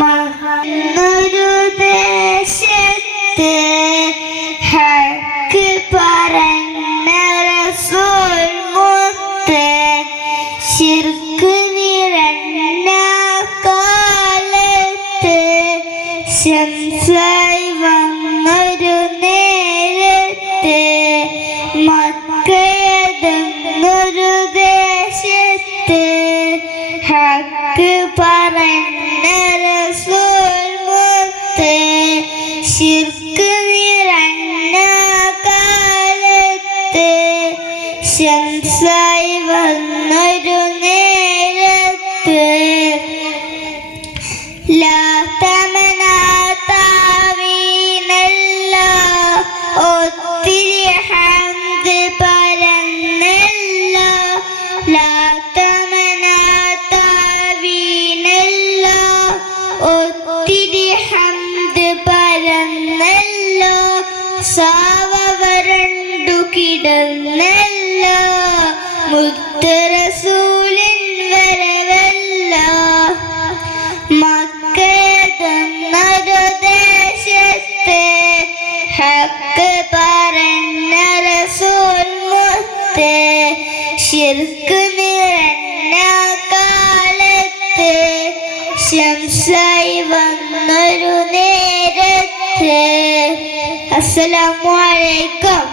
മഹാനൊരു ദേശത്ത് ഹക്ക് പറഞ്ഞ റസൂൽ മുത്ത് ശിർക്ക് നിറഞ്ഞ കാലത്ത് ശംസായി വന്നൊരു നേരത്ത് മക്കയെന്നൊരു ദേശത്ത് ഹക്ക് പറഞ്ഞ റസൂൽ മുത്ത് ശിർക്ക് നിറഞ്ഞ കാലത്ത് ശംസായി വന്നൊരു നേരത്ത് ഒത്തിരി ഹംദ് പരന്നല്ലോ ഒത്തിരി ഹംദ് പരന്നല്ലോ സാവരണ്ടു കിടന്നല്ലോ മുത്ത് റസൂലിൻ വരവല്ലോ മക്കയെന്നൊരു ദേശത്ത് ഹക്ക് പറഞ്ഞ റസൂൽ മുത്ത് ശിർക്ക് നിറഞ്ഞ കാലത്ത് ശംസായി വന്നൊരു നേരത്ത്. അസ്സലാമു അലൈക്കും.